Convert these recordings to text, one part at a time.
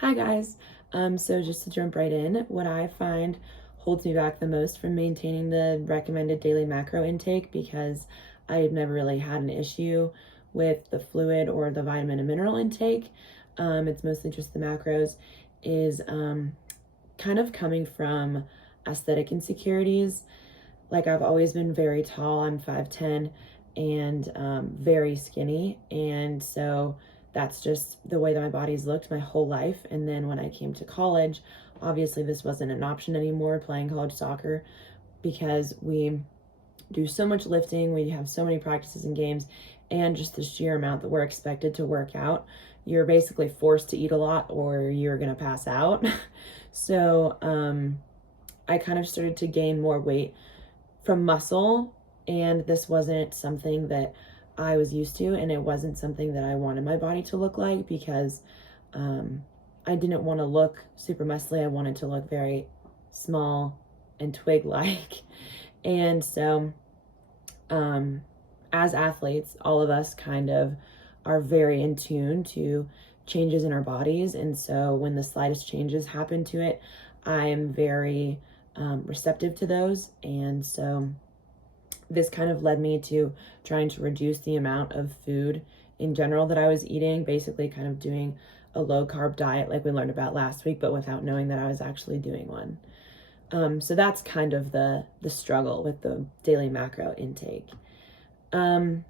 Hi guys. So just to jump right in, what I find holds me back the most from maintaining the recommended daily macro intake, because I've never really had an issue with the fluid or the vitamin and mineral intake. It's mostly just the macros, is kind of coming from aesthetic insecurities. Like, I've always been very tall. I'm 5'10" and very skinny. And so that's just the way that my body's looked my whole life. And then when I came to college, obviously this wasn't an option anymore, playing college soccer, because we do so much lifting, we have so many practices and games, and just the sheer amount that we're expected to work out. You're basically forced to eat a lot or you're going to pass out. So I kind of started to gain more weight from muscle, and this wasn't something that I was used to, and it wasn't something that I wanted my body to look like, because I didn't want to look super muscly. I wanted to look very small and twig-like. And so as athletes, all of us kind of are very in tune to changes in our bodies, and so when the slightest changes happen to it, I am very receptive to those. And so this kind of led me to trying to reduce the amount of food in general that I was eating, basically kind of doing a low carb diet like we learned about last week, but without knowing that I was actually doing one. So that's kind of the struggle with the daily macro intake. And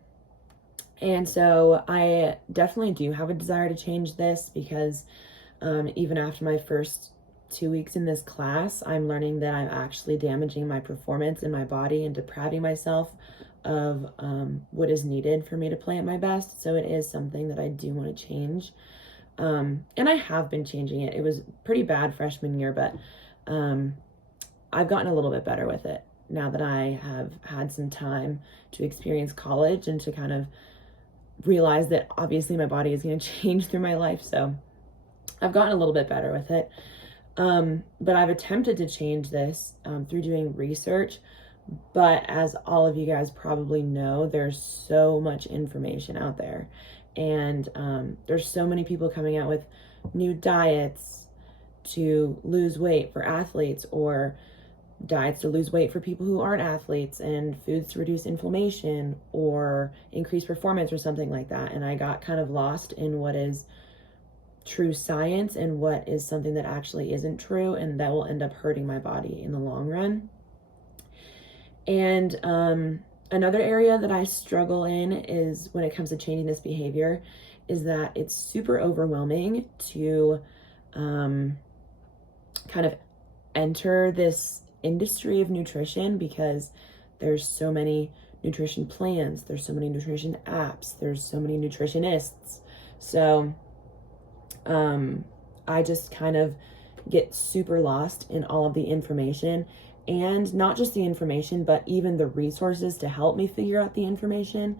so I definitely do have a desire to change this, because even after my first 2 weeks in this class, I'm learning that I'm actually damaging my performance in my body and depriving myself of what is needed for me to play at my best. So it is something that I do want to change. And I have been changing it. It was pretty bad freshman year, but I've gotten a little bit better with it now that I have had some time to experience college and to kind of realize that obviously my body is going to change through my life. So I've gotten a little bit better with it. But I've attempted to change this through doing research. But as all of you guys probably know, there's so much information out there. And there's so many people coming out with new diets to lose weight for athletes, or diets to lose weight for people who aren't athletes, and foods to reduce inflammation or increase performance or something like that. And I got kind of lost in what is true science and what is something that actually isn't true, and that will end up hurting my body in the long run. And another area that I struggle in is when it comes to changing this behavior, is that it's super overwhelming to kind of enter this industry of nutrition, because there's so many nutrition plans, there's so many nutrition apps, there's so many nutritionists. So I just kind of get super lost in all of the information, and not just the information, but even the resources to help me figure out the information,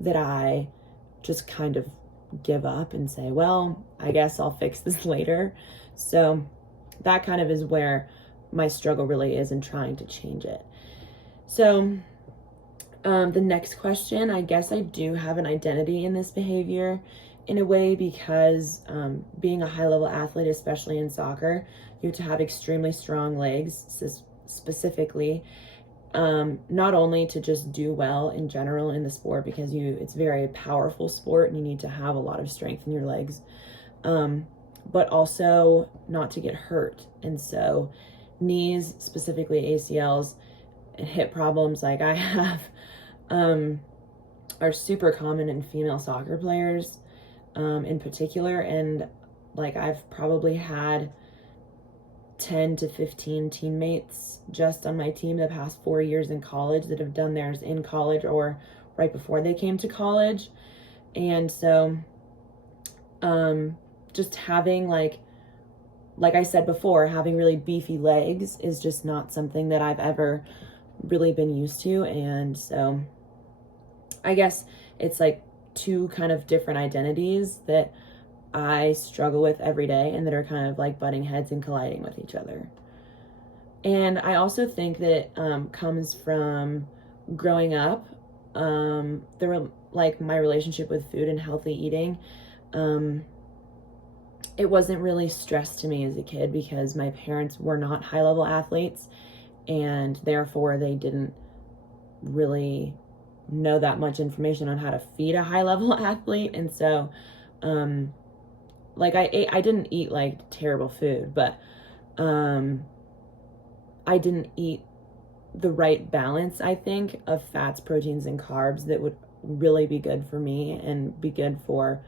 that I just kind of give up and say, well, I guess I'll fix this later. So that kind of is where my struggle really is in trying to change it. So the next question, I guess I do have an identity in this behavior in a way, because being a high-level athlete, especially in soccer, you have to have extremely strong legs, specifically, not only to just do well in general in the sport, because it's a very powerful sport and you need to have a lot of strength in your legs, but also not to get hurt. And so knees, specifically ACLs, and hip problems like I have, are super common in female soccer players in particular. And like, I've probably had 10 to 15 teammates just on my team the past 4 years in college that have done theirs in college or right before they came to college. And so just having, like I said before, having really beefy legs is just not something that I've ever really been used to. And so I guess it's like two kind of different identities that I struggle with every day, and that are kind of like butting heads and colliding with each other. And I also think that it comes from growing up, like my relationship with food and healthy eating. it wasn't really stress to me as a kid because my parents were not high level athletes, and therefore they didn't really know that much information on how to feed a high level athlete. And so like I didn't eat like terrible food, but I didn't eat the right balance, I think, of fats, proteins, and carbs that would really be good for me and be good for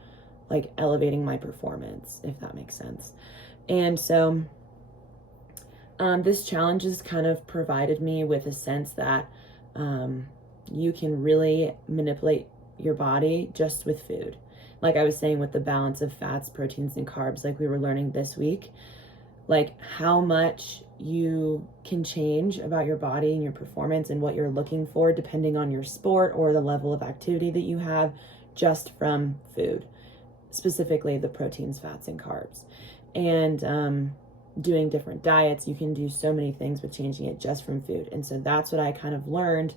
like elevating my performance, if that makes sense. And so this challenge has kind of provided me with a sense that you can really manipulate your body just with food. Like I was saying, with the balance of fats, proteins, and carbs, like we were learning this week, like how much you can change about your body and your performance and what you're looking for depending on your sport or the level of activity that you have just from food, specifically the proteins, fats, and carbs. And doing different diets, you can do so many things with changing it just from food. And so that's what I kind of learned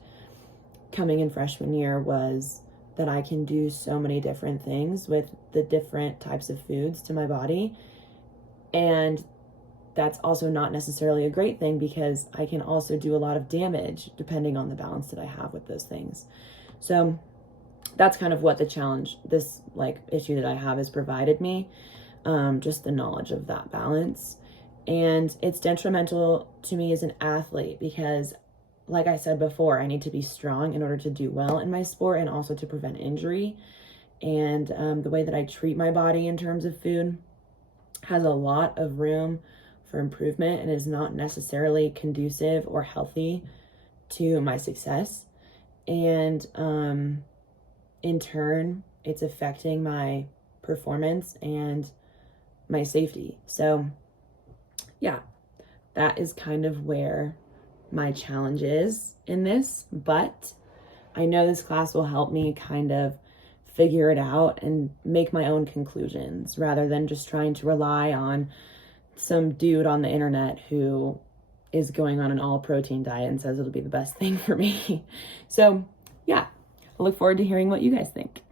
coming in freshman year, was that I can do so many different things with the different types of foods to my body. And that's also not necessarily a great thing, because I can also do a lot of damage depending on the balance that I have with those things. So that's kind of what the challenge, this like issue that I have, has provided me, just the knowledge of that balance. And it's detrimental to me as an athlete because, like I said before, I need to be strong in order to do well in my sport and also to prevent injury. And the way that I treat my body in terms of food has a lot of room for improvement and is not necessarily conducive or healthy to my success. And in turn, it's affecting my performance and my safety. So yeah, that is kind of where my challenge is in this, but I know this class will help me kind of figure it out and make my own conclusions rather than just trying to rely on some dude on the internet who is going on an all protein diet and says it'll be the best thing for me. So yeah, I look forward to hearing what you guys think.